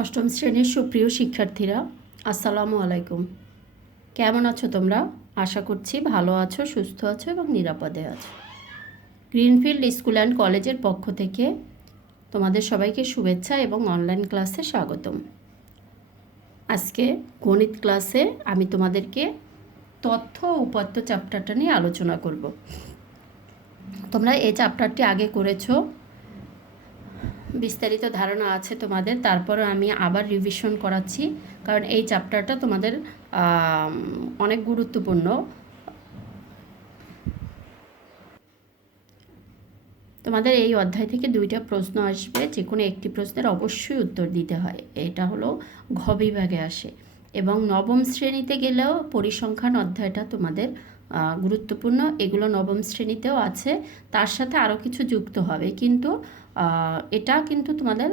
অষ্টম শ্রেণীর সুপ্রিয় শিক্ষার্থীরা, আসসালামু আলাইকুম। কেমন আছো তোমরা? আশা করছি ভালো আছো, সুস্থ আছো এবং নিরাপদে আছো। গ্রিনফিল্ড স্কুল অ্যান্ড কলেজের পক্ষ থেকে তোমাদের সবাইকে শুভেচ্ছা এবং অনলাইন ক্লাসে স্বাগতম। আজকে গণিত ক্লাসে আমি তোমাদেরকে তথ্য ও উপাত্ত চ্যাপ্টারটা নিয়ে আলোচনা করব। তোমরা এই চ্যাপ্টারটি আগে করেছো, বিস্তারিত ধারণা আছে তোমাদের, তারপরে আমি আবার রিভিশন করাচ্ছি, কারণ এই চ্যাপ্টারটা তোমাদের অনেক গুরুত্বপূর্ণ। তোমাদের এই অধ্যায় থেকে 2টা প্রশ্ন আসবে, যে কোনো একটি প্রশ্নের অবশ্যই উত্তর দিতে হয়। এটা হলো ঘ বিভাগে আসে, এবং নবম শ্রেণীতে গেলেও পরিসংখ্যান অধ্যায়টা তোমাদের গুরুত্বপূর্ণ। এগুলো নবম শ্রেণীতেও আছে, তার সাথে আরও কিছু যুক্ত হবে, কিন্তু এটা কিন্তু তোমাদের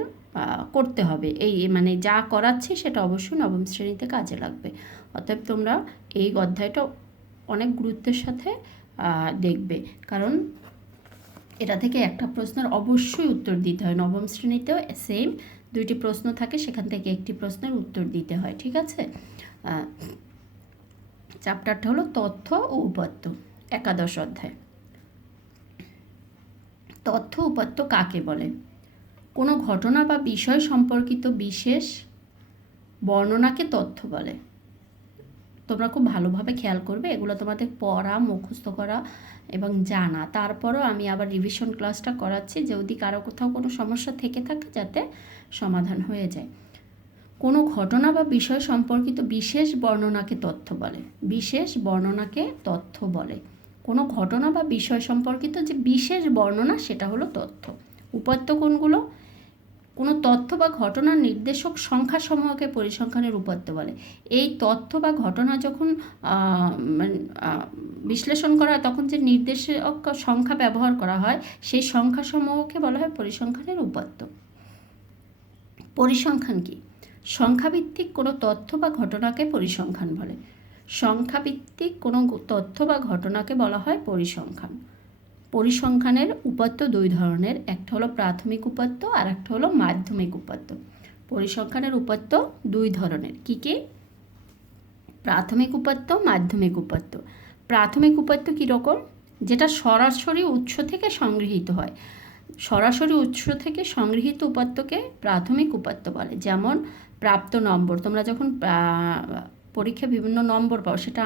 করতে হবে। এই মানে যা করাচ্ছি সেটা অবশ্যই নবম শ্রেণীতে কাজে লাগবে। অতএব তোমরা এই অধ্যায়টা অনেক গুরুত্বের সাথে দেখবে, কারণ এটা থেকে একটা প্রশ্নের অবশ্যই উত্তর দিতে হয়। নবম শ্রেণীতেও সেম 2টি প্রশ্ন থাকে, সেখান থেকে একটি প্রশ্নের উত্তর দিতে হয়, ঠিক আছে? চ্যাপ্টারটা হলো তথ্য ও উপাত্ত, একাদশ অধ্যায়। তথ্য উপাত্ত কাকে বলে? কোনো ঘটনা বা বিষয় সম্পর্কিত বিশেষ বর্ণনাকে তথ্য বলে। তোমরা খুব ভালোভাবে খেয়াল করবে, এগুলো তোমাদের পড়া, মুখস্থ করা এবং জানা। তারপরও আমি আবার রিভিশন ক্লাসটা করাচ্ছি, যদি কারো কোথাও কোনো সমস্যা থেকে থাকে যাতে সমাধান হয়ে যায়। কোনো ঘটনা বা বিষয় সম্পর্কিত বিশেষ বর্ণনাকে তথ্য বলে। বিশেষ বর্ণনাকে তথ্য বলে। কোনো ঘটনা বা বিষয় সম্পর্কিত যে বিশেষ বর্ণনা, সেটা হলো তথ্য। উপাত্ত কোনগুলো? কোনো তথ্য বা ঘটনার নির্দেশক সংখ্যাসমূহকে পরিসংখ্যানের উপাত্ত বলে। এই তথ্য বা ঘটনা যখন বিশ্লেষণ করা হয়, তখন যে নির্দেশক সংখ্যা ব্যবহার করা হয়, সেই সংখ্যাসমূহকে বলা হয় পরিসংখ্যানের উপাত্ত। পরিসংখ্যান কি? সংখ্যাভিত্তিক কোনো তথ্য বা ঘটনাকে পরিসংখ্যান বলে। সংখ্যাভিত্তিক কোনো তথ্য বা ঘটনাকে বলা হয় পরিসংখ্যান। পরিসংখ্যানের উপাত্ত 2 ধরনের, একটা হলো প্রাথমিক উপাত্ত আর একটা হলো মাধ্যমিক উপাত্ত। পরিসংখ্যানের উপাত্ত 2 ধরনের, কি কি? প্রাথমিক উপাত্ত, মাধ্যমিক উপাত্ত। প্রাথমিক উপাত্ত কীরকম? যেটা সরাসরি উৎস থেকে সংগৃহীত হয়। সরাসরি উৎস থেকে সংগৃহীত উপাত্তকে প্রাথমিক উপাত্ত বলে। যেমন প্রাপ্ত নম্বর, তোমরা যখন পরীক্ষা বিভিন্ন নম্বর পাও, সেটা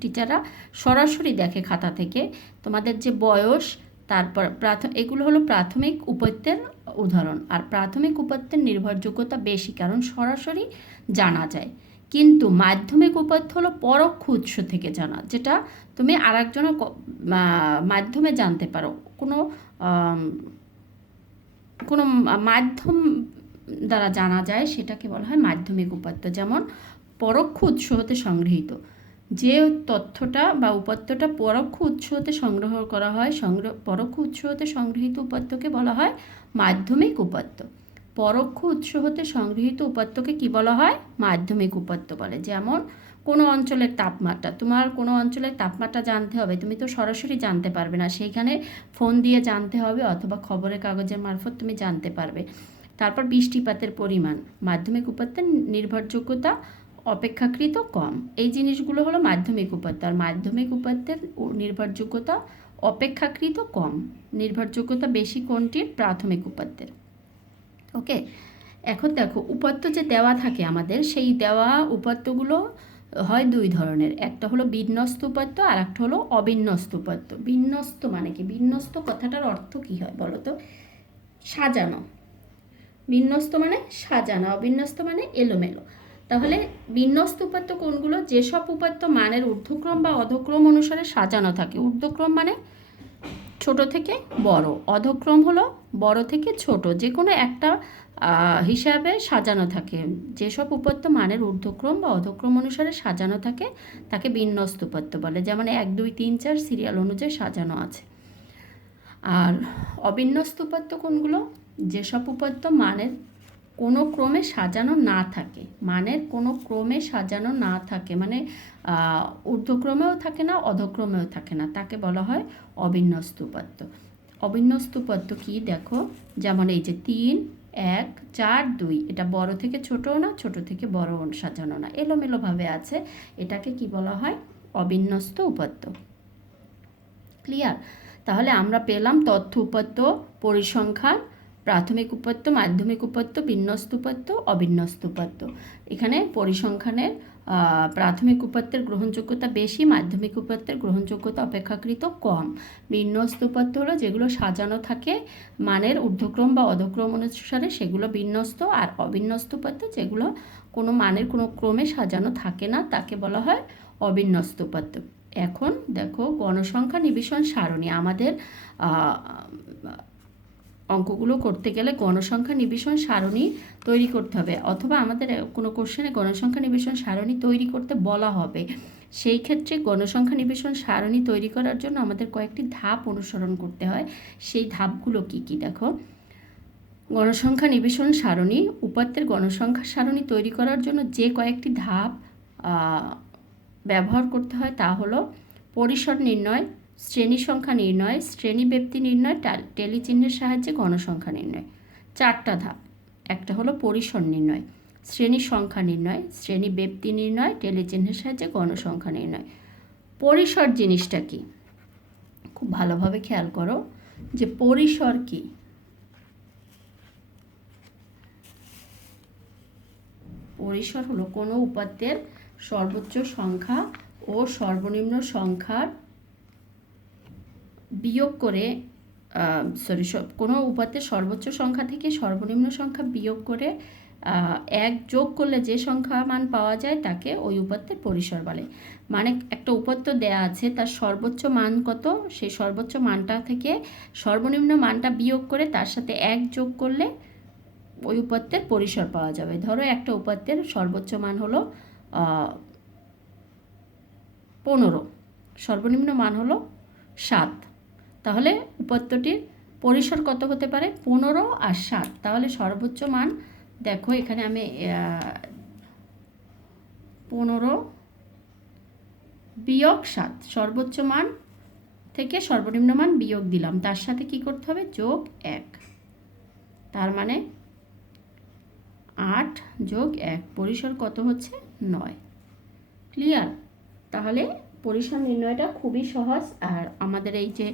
টিচাররা সরাসরি দেখে খাতা থেকে। তোমাদের যে বয়স, তারপর এগুলো হলো প্রাথমিক উপাত্তের উদাহরণ। আর প্রাথমিক উপাত্তের নির্ভরযোগ্যতা বেশি, কারণ সরাসরি জানা যায়। কিন্তু মাধ্যমিক উপাত্ত হলো পরোক্ষ উৎস থেকে জানা, যেটা তুমি আরেকজনের মাধ্যমে জানতে পারো। কোনো মাধ্যম দ্বারা জানা যায়, সেটাকে বলা হয় মাধ্যমিক উপাত্ত। যেমন পরোক্ষ উৎস হতে সংগৃহীত, যে তথ্যটা বা উপাত্তটা পরোক্ষ উৎস হতে সংগ্রহ করা হয়, পরোক্ষ উৎস হতে সংগৃহীত উপাত্তকে বলা হয় মাধ্যমিক উপাত্ত। পরোক্ষ উৎস হতে সংগৃহীত উপাত্তকে কি বলা হয়? মাধ্যমিক উপাত্ত বলে। যেমন কোনো অঞ্চলের তাপমাত্রা, তোমার কোনো অঞ্চলের তাপমাত্রা জানতে হবে, তুমি তো সরাসরি জানতে পারবে না, সেইখানে ফোন দিয়ে জানতে হবে অথবা খবরের কাগজের মারফত তুমি জানতে পারবে। তারপর বৃষ্টিপাতের পরিমাণ, মাধ্যমিক উপাত্তের নির্ভরযোগ্যতা অপেক্ষাকৃত কম। এই জিনিসগুলো হলো মাধ্যমিক উপাত্ত। আর মাধ্যমিক উপাত্তের নির্ভরযোগ্যতা অপেক্ষাকৃত কম, নির্ভরযোগ্যতা বেশি কোনটির? প্রাথমিক উপাত্তের। ওকে, এখন দেখো উপাত্ত যে দেওয়া থাকে আমাদের, সেই দেওয়া উপাত্তগুলো হয় 2 ধরনের, একটা হলো বিন্যস্ত উপাত্ত আর একটা হলো অবিন্যস্ত উপাত্ত। বিন্যস্ত মানে কি? বিন্যস্ত কথাটার অর্থ কি হয় বলো তো? সাজানো। বিন্যস্ত মানে সাজানো, অবিন্যস্ত মানে এলোমেলো। তাহলে বিন্যস্ত উপাত্ত কোনগুলো? যেসব উপাত্ত মানের ঊর্ধ্বক্রম বা অধক্রম অনুসারে সাজানো থাকে। ঊর্ধ্বক্রম মানে ছোট থেকে বড়, অধক্রম হলো বড় থেকে ছোট, যে কোনো একটা হিসাবে সাজানো থাকে। যেসব উপাত্ত মানের ঊর্ধ্বক্রম বা অধক্রম অনুসারে সাজানো থাকে তাকে বিন্যস্ত উপাত্ত বলে। যেমন 1 2 3 4 সিরিয়াল অনুযায়ী সাজানো আছে। আর অবিন্যস্ত উপাত্ত কোনগুলো? যেসব উপাত্ত মানের কোনো ক্রমে সাজানো না থাকে, মানের কোনো ক্রমে সাজানো না থাকে, মানে ঊর্ধ্বক্রমেও থাকে না, অধক্রমেও থাকে না, তাকে বলা হয় অবিন্যস্ত উপাত্ত। অবিন্যস্ত উপাত্ত কি? দেখো, যেমন এই যে 3 1 4 2, এটা বড় থেকে ছোটও না, ছোট থেকে বড়ও সাজানো না, এলোমেলোভাবে আছে। এটাকে কি বলা হয়? অবিন্যস্ত উপাত্ত। ক্লিয়ার? তাহলে আমরা পেলাম তথ্য উপাত্ত, পরিসংখ্যান, প্রাথমিক উপাত্ত, মাধ্যমিক উপাত্ত, বিন্যস্ত উপাত্ত, অবিন্যস্ত উপাত্ত। এখানে পরিসংখ্যানের প্রাথমিক উপাত্তের গ্রহণযোগ্যতা বেশি, মাধ্যমিক উপাত্তের গ্রহণযোগ্যতা অপেক্ষাকৃত কম। বিন্যস্ত উপাত্ত হলো যেগুলো সাজানো থাকে মানের ঊর্ধ্বক্রম বা অধক্রম অনুসারে, সেগুলো বিন্যস্ত। আর অবিন্যস্ত উপাত্ত যেগুলো কোনো মানের কোনো ক্রমে সাজানো থাকে না, তাকে বলা হয় অবিন্যস্ত উপাত্ত। এখন দেখো গণসংখ্যা নিবেশন সারণী। আমাদের অঙ্কগুলো করতে গেলে গণসংখ্যা নিবেশন সারণী তৈরি করতে হবে, অথবা আমাদের কোনো কোশ্চেনে গণসংখ্যা নিবেশন সারণী তৈরি করতে বলা হবে। সেই ক্ষেত্রে গণসংখ্যা নিবেশন সারণী তৈরি করার জন্য আমাদের কয়েকটি ধাপ অনুসরণ করতে হয়। সেই ধাপগুলো কি কি দেখো। গণসংখ্যা নিবেশন সারণী, উপাত্তের গণসংখ্যা সারণী তৈরি করার জন্য যে কয়েকটি ধাপ ব্যবহার করতে হয় তা হলো পরিসর নির্ণয়, শ্রেণী সংখ্যা নির্ণয়, শ্রেণী ব্যক্তি নির্ণয়, টেলি চিহ্নের সাহায্যে গণসংখ্যা নির্ণয়। 4টা ধাপ। একটা হলো পরিসর নির্ণয়, শ্রেণী সংখ্যা নির্ণয়, শ্রেণী ব্যক্তি নির্ণয়, টেলি চিহ্নের সাহায্যে গণসংখ্যা নির্ণয়। পরিসর জিনিসটা কি? খুব ভালোভাবে খেয়াল করো যে পরিসর কি। পরিসর হলো কোনো উপাত্তের সর্বোচ্চ সংখ্যা ও সর্বনিম্ন সংখ্যার বিয়োগ করে কোনো উপাত্তের সর্বোচ্চ সংখ্যা থেকে সর্বনিম্ন সংখ্যা বিয়োগ করে 1 যোগ করলে যে সংখ্যা মান পাওয়া যায় তাকে ওই উপাত্তের পরিসর বলে। মানে একটা উপাত্ত দেয়া আছে, তার সর্বোচ্চ মান কত, সেই সর্বোচ্চ মানটা থেকে সর্বনিম্ন মানটা বিয়োগ করে তার সাথে 1 যোগ করলে ওই উপাত্তের পরিসর পাওয়া যাবে। ধরো একটা উপাত্তের সর্বোচ্চ মান হলো 15, সর্বনিম্ন মান হলো 7, তাহলে উপাত্তটির পরিসর কত হতে পারে? 15 আর 7। তাহলে সর্বোচ্চ মান দেখো, এখানে আমি 15 বিয়োগ 7, সর্বোচ্চ মান থেকে সর্বনিম্ন মান বিয়োগ দিলাম, তার সাথে কি করতে হবে? যোগ 1, তার মানে 8 যোগ 1, পরিসর কত হচ্ছে? 9। ক্লিয়ার? তাহলে পরিসর নির্ণয়টা খুবই সহজ। আর আমাদের এই যে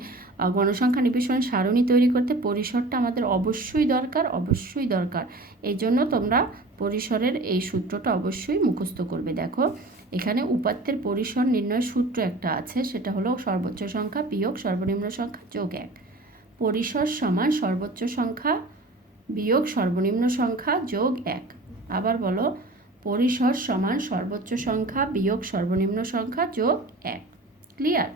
গণসংখ্যা নিবেশন সারণী তৈরি করতে পরিসরটা আমাদের অবশ্যই দরকার। এই জন্য তোমরা পরিসরের এই সূত্রটা অবশ্যই মুখস্থ করবে। দেখো এখানে উপাত্তের পরিসর নির্ণয়ের সূত্র একটা আছে, সেটা হলো সর্বোচ্চ সংখ্যা বিয়োগ সর্বনিম্ন সংখ্যা যোগ 1। পরিসর সমান সর্বোচ্চ সংখ্যা বিয়োগ সর্বনিম্ন সংখ্যা যোগ 1। আবার বলো, পরিসর সমান সর্বোচ্চ সংখ্যা বিয়োগ সর্বনিম্ন সংখ্যা যোগ 1। ক্লিয়ার?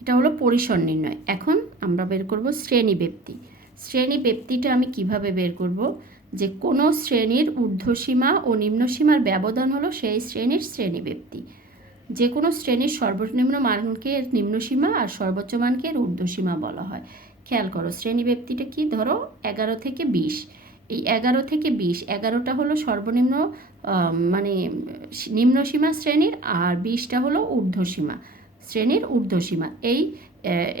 এটা হলো পরিসর নির্ণয়। এখন আমরা বের করব শ্রেণী ব্যক্তি। শ্রেণী ব্যক্তিটা আমি কিভাবে বের করব? যে কোনো শ্রেণীর ঊর্ধ্বসীমা ও নিম্নসীমার ব্যবধান হলো সেই শ্রেণীর শ্রেণী ব্যক্তি। যে কোনো শ্রেণীর সর্বনিম্ন মানকে এর নিম্নসীমা আর সর্বোচ্চ মানকে এর ঊর্ধ্বসীমা বলা হয়। খেয়াল করো শ্রেণী ব্যক্তিটা কি, ধরো 11 থেকে 20। এই 11 থেকে 20, 11টা হলো সর্বনিম্ন মানে নিম্নসীমা শ্রেণীর, আর 20টা হলো ঊর্ধ্বসীমা শ্রেণীর ঊর্ধ্বসীমা।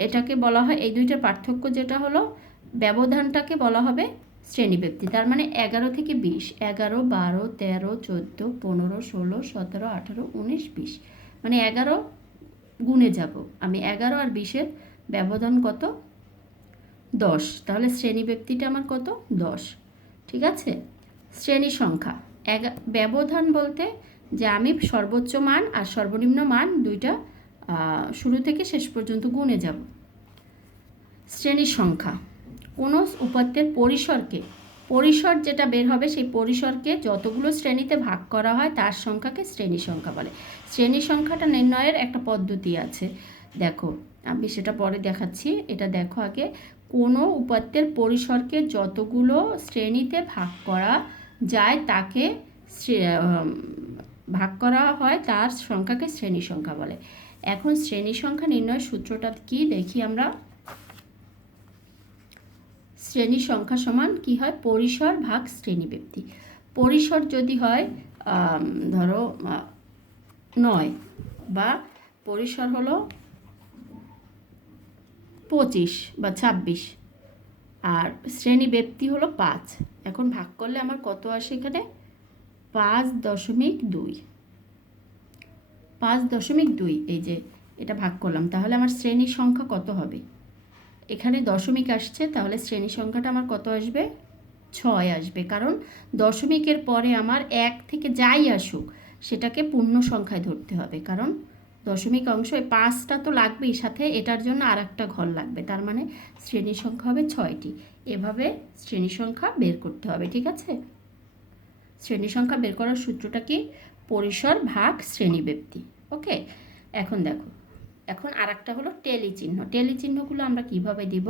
এটাকে বলা হয়, এই দুইটার পার্থক্য যেটা হলো ব্যবধানটাকে বলা হবে শ্রেণী ব্যক্তি। তার মানে 11 থেকে 20, 11, 12, 13, 14, 15, 16, 17, 18, 19, 20, মানে 11 গুণে যাব আমি। 11 আর 20-এর ব্যবধান কত? 10। তাহলে শ্রেণী ব্যক্তিটা আমার কত? 10। ঠিক আছে? শ্রেণী সংখ্যা ব্যবধান বলতে যে আমি সর্বোচ্চ মান আর সর্বনিম্ন মান দুইটা শুরু থেকে শেষ পর্যন্ত গুণে যাব। শ্রেণী সংখ্যা কোনো উপাত্তের পরিসর যেটা বের হবে সেই পরিসরকে যতগুলো শ্রেণীতে ভাগ করা হয় তার সংখ্যাকে শ্রেণী সংখ্যা বলে। শ্রেণী সংখ্যাটা নির্ণয়ের একটা পদ্ধতি আছে, দেখো আমি সেটা পরে দেখাচ্ছি। এটা দেখো আগে, কোনো উপাত্তের পরিসরকে যতগুলো শ্রেণীতে ভাগ করা যায় তাকে ভাগ করা হয় তার সংখ্যাকে শ্রেণী সংখ্যা বলে। এখন শ্রেণী সংখ্যা নির্ণয়ের সূত্রটা কি দেখি আমরা। শ্রেণী সংখ্যা সমান কি হয়? পরিসর ভাগ শ্রেণী ব্যক্তি। পরিসর যদি হয় ধরো 9, বা পরিসর হলো 25 বা 26, আর শ্রেণী ব্যক্তি হলো 5। এখন ভাগ করলে আমার কত আসে এখানে? 5.2। 5.2, এই যে এটা ভাগ করলাম, তাহলে আমার শ্রেণীর সংখ্যা কত হবে? এখানে দশমিক আসছে, তাহলে শ্রেণী সংখ্যাটা আমার কত আসবে? 6 আসবে। কারণ দশমিকের পরে আমার 1 থেকে যাই আসুক সেটাকে পূর্ণ সংখ্যায় ধরতে হবে, কারণ দশমিক অংশ 5টা তো লাগবেই, সাথে এটার জন্য আর একটা ঘর লাগবে, তার মানে শ্রেণী সংখ্যা হবে 6টি। এভাবে শ্রেণী সংখ্যা বের করতে হবে, ঠিক আছে? শ্রেণী সংখ্যা বের করার সূত্রটা কি? পরিসর ভাগ শ্রেণী ব্যক্তি। ওকে, এখন দেখো, এখন আর একটা হলো টেলি চিহ্ন। টেলি চিহ্নগুলো আমরা কিভাবে দিব?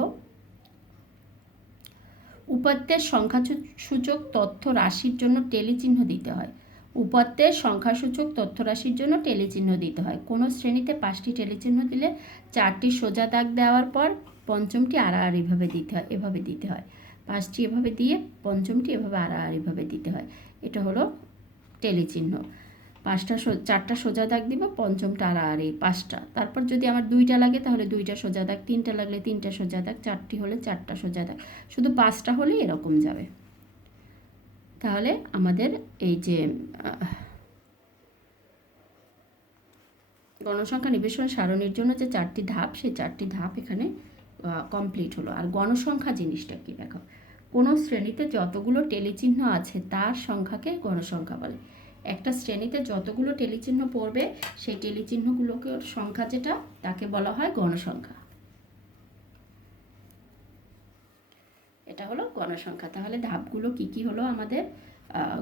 উপাত্তের সংখ্যাসূচক তথ্য রাশির জন্য টেলি চিহ্ন দিতে হয়। উপাত্তের সংখ্যাসূচক তথ্য রাশির জন্য টেলি চিহ্ন দিতে হয়। কোনো শ্রেণীতে 5টি টেলি চিহ্ন দিলে 4টি সোজা দাগ দেওয়ার পর পঞ্চমটি আড়াআড়িভাবে দিতে হয়, এভাবে দিতে হয়। 5টি এভাবে দিয়ে পঞ্চমটি এভাবে আড়াআড়িভাবে দিতে হয়। এটা হলো টেলি চিহ্ন। 4টা সোজা দাগ দিব, পঞ্চমটা আড়াআড়ি 5টা। তারপর যদি আমার 2টা লাগে তাহলে 2টা সোজা দাগ, 3টা লাগলে 3টা সোজা দাগ, 4টি হলে 4টা সোজা দাগ, শুধু 5টা হলেই এরকম যাবে। তাহলে আমাদের এই যে গণসংখ্যা নিবেশন সারণীর জন্য যে 4টি ধাপ, সেই 4টি ধাপ এখানে কমপ্লিট হলো। আর গণসংখ্যা জিনিসটা কি দেখো, কোনো শ্রেণীতে যতগুলো টেলিচিহ্ন আছে তার সংখ্যাকে গণসংখ্যা বলে। একটা শ্রেণীতে যতগুলো টেলিচিহ্ন পড়বে সেই টেলিচিহ্নগুলোকে সংখ্যা যেটা, তাকে বলা হয় গণসংখ্যা। এটা হলো গণসংখ্যা। তাহলে ধাপগুলো কি কি হলো আমাদের?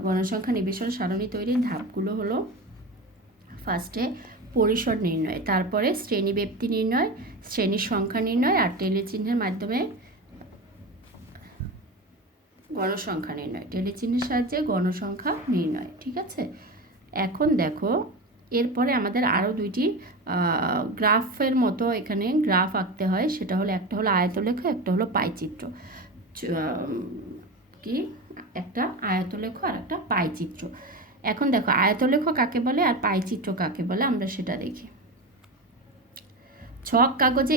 গণসংখ্যা নিবেশন সারণী তৈরির ধাপগুলো হলো, ফার্স্টে পরিসর নির্ণয়, তারপরে শ্রেণী ব্যক্তি নির্ণয়, শ্রেণীর সংখ্যা নির্ণয়, আর টেলিচিহ্নের মাধ্যমে গণসংখ্যা নির্ণয়। টেলিচিহ্নের সাহায্যে গণসংখ্যা নির্ণয়, ঠিক আছে? এখন দেখো, এরপরে আমাদের আরও 2টি গ্রাফের মতো এখানে গ্রাফ আঁকতে হয়। সেটা হলো, একটা হলো আয়তলেখ, একটা হলো পাইচিত্র। কি একটা আয়তলেখ আর একটা পাইচিত্র। এখন দেখো, আয়তলেখ কাকে বলে আর পাইচিত্র কাকে বলে আমরা সেটা দেখি। ছক কাগজে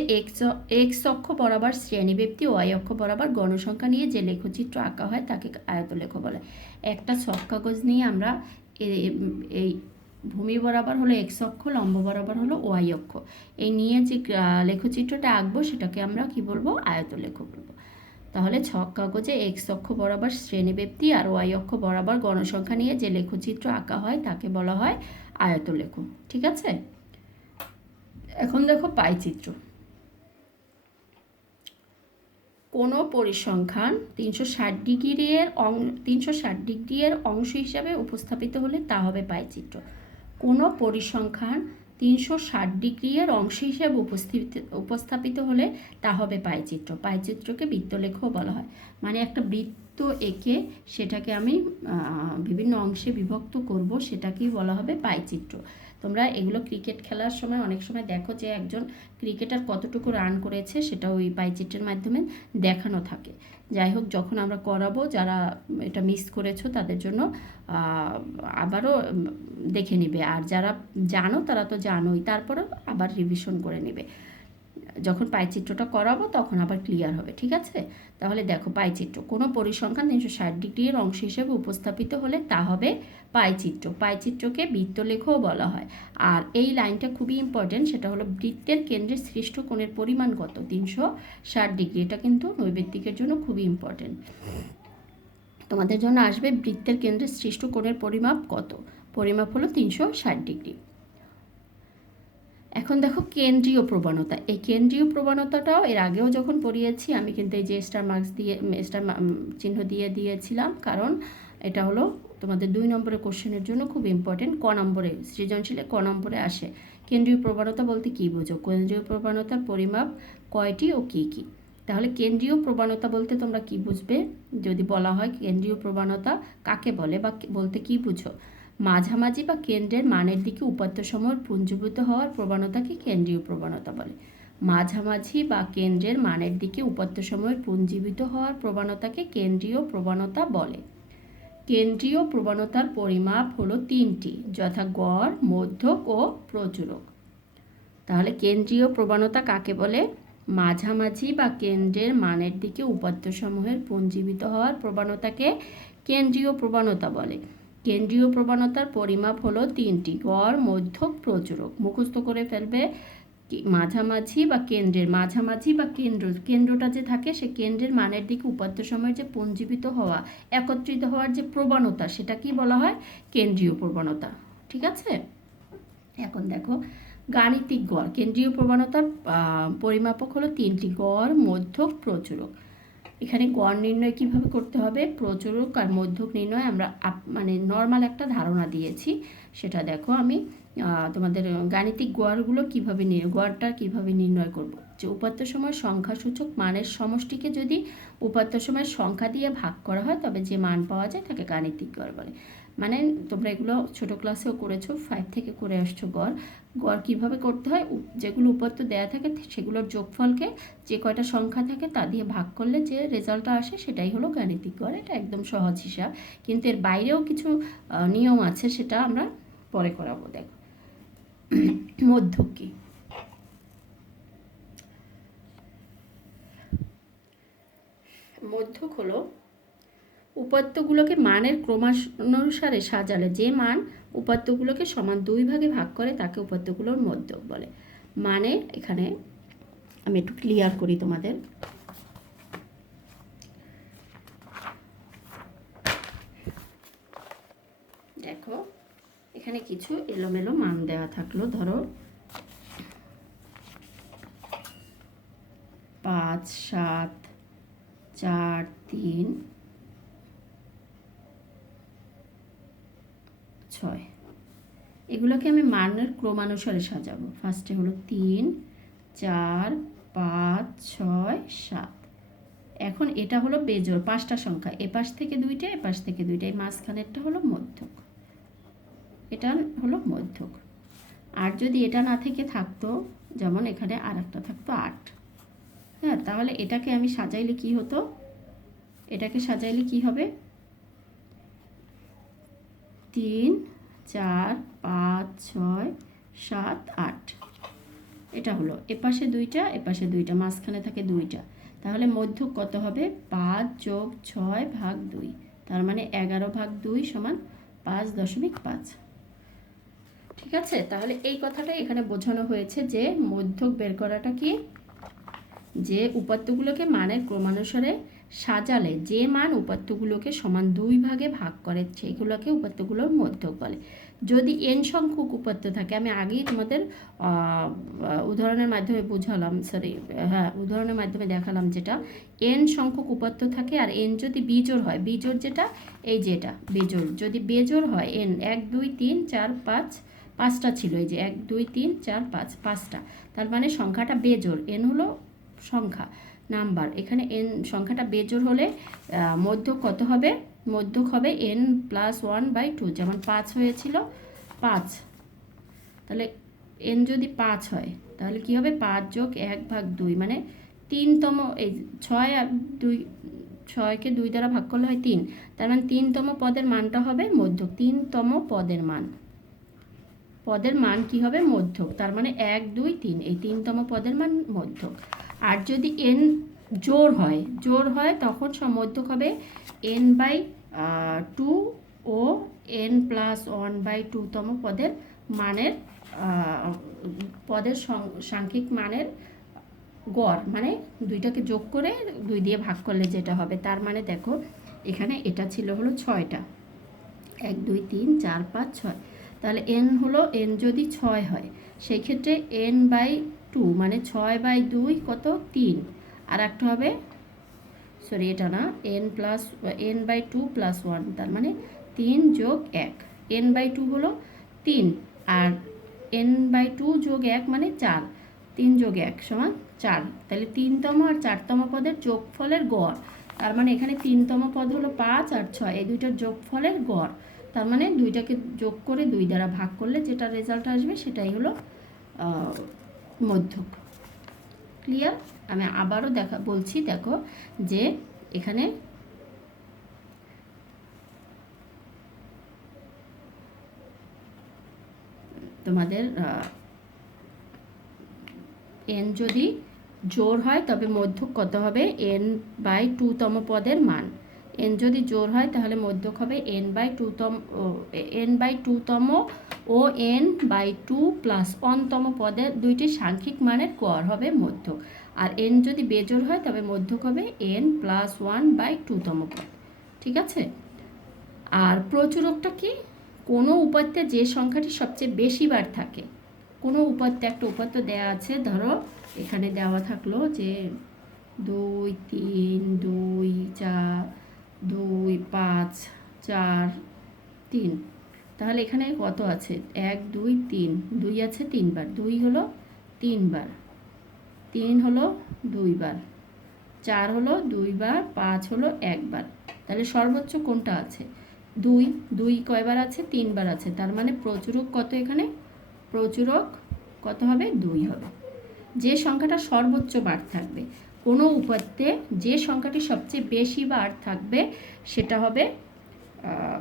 এক্স অক্ষ বরাবর শ্রেণীব্যক্তি, ওয়াই অক্ষ বরাবর গণসংখ্যা নিয়ে যে লেখচিত্র আঁকা হয় তাকে আয়তলেখ বলে। একটা ছক কাগজ নিয়ে আমরা এই ভূমি বরাবর হলো এক্স অক্ষ, লম্ব বরাবর হলো ওয়াই অক্ষ, এই নিয়ে যে লেখচিত্রটা আঁকবো সেটাকে আমরা কি বলবো? আয়তলেখ বলবো। তাহলে ছক কাগজে এক্স অক্ষ বরাবর শ্রেণীব্যক্তি আর ওয়াই অক্ষ বরাবর গণসংখ্যা নিয়ে যে লেখচিত্র আঁকা হয় তাকে বলা হয় আয়তলেখ, ঠিক আছে? এখন দেখো পাইচিত্র। কোনো পরিসংখ্যান 360 ডিগ্রির অংশ হিসাবে উপস্থাপিত হলে তা হবে পাইচিত্র। কোনো পরিসংখ্যান 360 ডিগ্রির অংশ হিসাবে উপস্থাপিত হলে তা হবে পাইচিত্র। পাইচিত্রকে বৃত্তলেখও বলা হয়। মানে একটা বৃত্ত এঁকে সেটাকে আমি বিভিন্ন অংশে বিভক্ত করব, সেটাকেই বলা হবে পাইচিত্র। তোমরা এগুলো ক্রিকেট খেলার সময় অনেক সময় দেখো যে একজন ক্রিকেটার কতটুকু রান করেছে সেটা ওই পাইচিত্রের মাধ্যমে দেখানো থাকে। যাই হোক, যখন আমরা করাবো, যারা এটা মিস করেছো তাদের জন্য আবারও দেখে নিবে, আর যারা জানো তারা তো জানোই, তারপরেও আবার রিভিশন করে নেবে। যখন পাইচিত্রটা করাবো তখন আবার ক্লিয়ার হবে, ঠিক আছে? তাহলে দেখো, পাইচিত্র কোনো পরিসংখ্যান 360 ডিগ্রির অংশ হিসেবে উপস্থাপিত হলে তা হবে পাইচিত্র। পাইচিত্রকে বৃত্তলেখও বলা হয়। আর এই লাইনটা খুবই ইম্পর্টেন্ট, সেটা হলো বৃত্তের কেন্দ্রে সৃষ্ট কোণের পরিমাণ কত? 360 ডিগ্রি। এটা কিন্তু নৈবেত্তিকের জন্য খুবই ইম্পর্টেন্ট। তোমাদের জন্য আসবে বৃত্তের কেন্দ্রে সৃষ্ট কোণের পরিমাপ কত? পরিমাপ হলো 360 ডিগ্রি। এখন দেখো কেন্দ্রীয় প্রবণতা। এই কেন্দ্রীয় প্রবণতাটাও এর আগেও যখন পড়িয়েছি আমি কিন্তু এই যে স্টার চিহ্ন দিয়ে দিয়েছিলাম, কারণ এটা হলো তোমাদের 2 নম্বরের কোশ্চেনের জন্য খুব ইম্পর্টেন্ট। ক নম্বরে সৃজনশীলে ক নম্বরে আসে। কেন্দ্রীয় প্রবণতা বলতে কী বোঝো? কেন্দ্রীয় প্রবণতার পরিমাপ কয়টি ও কী কী? তাহলে কেন্দ্রীয় প্রবণতা বলতে তোমরা কি বুঝবে? যদি বলা হয় কেন্দ্রীয় প্রবণতা কাকে বলে বা বলতে কি বুঝো? মাঝামাঝি বা কেন্দ্রের মানের দিকে উপাত্তসমূহের পুঞ্জীভূত হওয়ার প্রবণতাকে কেন্দ্রীয় প্রবণতা বলে। মাঝামাঝি বা কেন্দ্রের মানের দিকে উপাত্তসমূহের পুঞ্জীভূত হওয়ার প্রবণতাকে কেন্দ্রীয় প্রবণতা বলে। কেন্দ্রীয় প্রবণতার পরিমাপ হলো 3টি, যথা গড়, মধ্যক ও প্রচুরক। তাহলে কেন্দ্রীয় প্রবণতা কাকে বলে? মাঝামাঝি বা কেন্দ্রের মানের দিকে উপাত্তসমূহের পুঞ্জীবিত হওয়ার প্রবণতাকে কেন্দ্রীয় প্রবণতা বলে। কেন্দ্রীয় প্রবণতার পরিমাপ হলো তিনটি: গড়, মধ্যক, প্রচুরক। মুখস্থ করে ফেলবে। মাঝামাঝি বা কেন্দ্রের, মাঝামাঝি বা কেন্দ্রটা যে থাকে সে কেন্দ্রের মানের দিকে উপাত্ত সময়ের যে পুঞ্জীবিত হওয়া, একত্রিত হওয়ার যে প্রবণতা, সেটা কি বলা হয়? কেন্দ্রীয় প্রবণতা। ঠিক আছে? এখন দেখো গাণিতিক গড়। কেন্দ্রীয় প্রবণতার পরিমাপক হলো তিনটি: গড়, মধ্যক, প্রচুরক। এখানে গড় নির্ণয় কিভাবে করতে হবে, প্রচুরক আর মধ্যক নির্ণয় আমরা মানে নর্মাল একটা ধারণা দিয়েছি, সেটা দেখো। আমি তোমাদের গাণিতিক গড়গুলো কীভাবে গড়টা কীভাবে নির্ণয় করব, যে উপাত্ত সময় সংখ্যাসূচক মানের সমষ্টিকে যদি উপাত্ত সময়ের সংখ্যা দিয়ে ভাগ করা হয় তবে যে মান পাওয়া যায় তাকে গাণিতিক গড় বলে। মানে তোমরা এগুলো ছোটো ক্লাসেও করেছো, 5 থেকে করে আসছো। গড় কীভাবে করতে হয়, যেগুলো উপাত্ত দেয়া থাকে সেগুলোর যোগফলকে যে কয়টা সংখ্যা থাকে তা দিয়ে ভাগ করলে যে রেজাল্টটা আসে সেটাই হলো গাণিতিক গড়। এটা একদম সহজ হিসাব, কিন্তু এর বাইরেও কিছু নিয়ম আছে, সেটা আমরা পরে করাবো। দেখো মধ্যক কি? মধ্যক হলো উপাত্তগুলোকে মানের ক্রমানুসারে সাজালে যে মান উপাত্তগুলোকে সমান 2 ভাগে ভাগ করে তাকে উপাত্তগুলোর মধ্যক বলে। মানে এখানে আমি একটু ক্লিয়ার করি তোমাদের। দেখো এখানে কিছু এলোমেলো মান দেওয়া থাকলো, ধরো 5, 7, 4, 3, 6। এগুলোকে আমি মানের ক্রমানুসারে সাজাবো। ফার্স্টে হলো 3, 4, 5, 6, 7। এখন এটা হলো বেজোড় 5টা সংখ্যা, এপাশ থেকে 2টা, এপাশ থেকে 2টা, এই মাঝখানেরটা হলো মধ্যক। এটা হলো মধ্যক। আর যদি এটা না থেকে থাকতো, যেমন এখানে আর একটা থাকতো 8, হ্যাঁ, তাহলে এটাকে আমি সাজাইলে কি হতো? এটাকে সাজাইলে কি হবে? 3, 4, 5, 6, 7, 8। এটা হলো এপাশে 2টা, এপাশে 2টা, মাঝখানে থাকে 2টা। তাহলে মধ্যক কত হবে? 5 + 6 ভাগ 2। তার মানে 11 ভাগ 2 সমান 5.5। ঠিক আছে? তাহলে এই কথাটাই এখানে বোঝানো হয়েছে যে মধ্যক বের করাটা কি, যে উপাত্তগুলোকে মানের ক্রমানুসারে সাজালে যে মান উপাত্তগুলোকে সমান 2 ভাগে ভাগ করে সেগুলোকে উপাত্তগুলোর মধ্যক বলে। যদি n সংখ্যক উপাত্ত থাকে, আমি আগেই তোমাদের উদাহরণের মাধ্যমে বুঝালাম, উদাহরণের মাধ্যমে দেখালাম, যেটা n সংখ্যক উপাত্ত থাকে আর n যদি বিজোড় হয়, বিজোড় যেটা এই যেটা বেজোড়, যদি বেজোড় হয় n 1, 2, 3, 4, 5, 5টা ছিল, এই যে 1, 2, 3, 4, 5, 5টা, তার মানে সংখ্যাটা বেজোড়। n হলো সংখ্যা, নাম্বার। এখানে n সংখ্যাটা বেজোড় হলে মধ্যক কত হবে? মধ্যক হবে n + 1/2, যেমন 5 হয়েছিল 5। তাহলে n যদি 5 হয় তাহলে কি হবে? 5 + 1 ভাগ 2, মানে 3তম, এই 6 আর 2, 6কে 2 দ্বারা ভাগ করলে হয় 3, তার মানে 3তম পদের মানটা হবে মধ্যক। 3তম পদের মান, পদের মান কি হবে? মধ্যক। তার মানে 1, 2, 3, এই 3তম পদের মান মধ্যক। আর যদি n জোড় হয় তখন মধ্যক হবে n/2 ও n + 1/2তম পদের মানের সাংখ্যিক মানের গড়, মানে দুইটাকে যোগ করে 2 দিয়ে ভাগ করলে যেটা হবে। তার মানে দেখো এখানে এটা ছিল হলো 6টা, 1, 2, 3, 4, 5, 6। তাহলে n হলো, n যদি 6 হয় সেই ক্ষেত্রে n/2 মানে 6/2 কত? 3। আর একটা হবে, সরি এটা না, n/2 + 1, তার মানে 3 + 1। n/2 হলো 3, আর n/2 + 1 মানে 4। 3 + 1 সমান 4। তাহলে 3তম আর 4তম পদের যোগফলের গড়, তার মানে এখানে 3তম পদ হলো 5 আর 6, এই দুইটার যোগফলের গড়। তার মানে দুইটাকে যোগ করে 2 দ্বারা ভাগ করলে যেটা রেজাল্ট আসবে সেটাই হলো মধ্যক। ক্লিয়ার? আমি আবারও বলছি, দেখো যে এখানে তোমাদের n যদি জোড় হয় তবে মধ্যক কত হবে n/2 তম পদের মান। n যদি জোড় হয় তাহলে মধ্যক হবে n/2 তম ও n/2 প্লাস 1 তম পদের দুইটি সাংখ্যিক মানের গড় হবে মধ্যক। আর n যদি বেজোড় হয় তবে মধ্যক হবে n+1/2 তম পদ। ঠিক আছে। আর প্রচুরকটা কি? কোনো উপাত্তে যে সংখ্যাটি সবচেয়ে বেশি বার থাকে, কোনো উপাত্তে একটা উপাত্ত দেয়া আছে, ধরো এখানে দেওয়া থাকলো যে 2 3 2 4 2 5 4 3, তাহলে এখানে কত আছে? 1 2 3, 2 আছে 3 বার, 2 হলো 3 বার, 3 হলো 2 বার, 4 হলো 2 বার, 5 হলো 1 বার। তাহলে সর্বোচ্চ কোনটা আছে? 2। 2 কয়বার আছে? 3 বার আছে। তার মানে প্রচুরক কত এখানে? প্রচুরক কত হবে? 2 হবে। যে সংখ্যাটা সর্বোচ্চ বার থাকবে, কোনো উপাত্তে যে সংখ্যাটি সবচেয়ে বেশি বার থাকবে সেটা হবে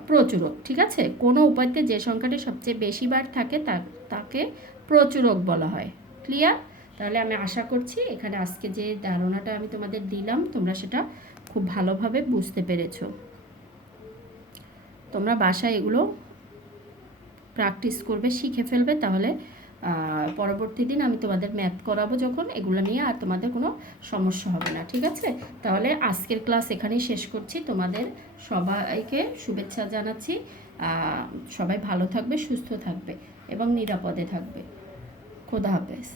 প্রচুরক। ঠিক আছে। কোনো উপাত্তে যে সংখ্যাটি সবচেয়ে বেশি বার থাকে তাকে প্রচুরক বলা হয়। ক্লিয়ার? তাহলে আমি আশা করছি এখানে আজকে যে ধারণাটা আমি তোমাদের দিলাম তোমরা সেটা খুব ভালোভাবে বুঝতে পেরেছো। তোমরা বাসায় এগুলো প্র্যাকটিস করবে, শিখে ফেলবে, তাহলে পরবর্তী দিন আমি তোমাদের ম্যাথ করাবো যখন, এগুলো নিয়ে আর তোমাদের কোনো সমস্যা হবে না। ঠিক আছে। তাহলে আজকের ক্লাস এখানেই শেষ করছি। তোমাদের সবাইকে শুভেচ্ছা জানাচ্ছি। সবাই ভালো থাকবে, সুস্থ থাকবে এবং নিরাপদে থাকবে। খোদা হাফেজ।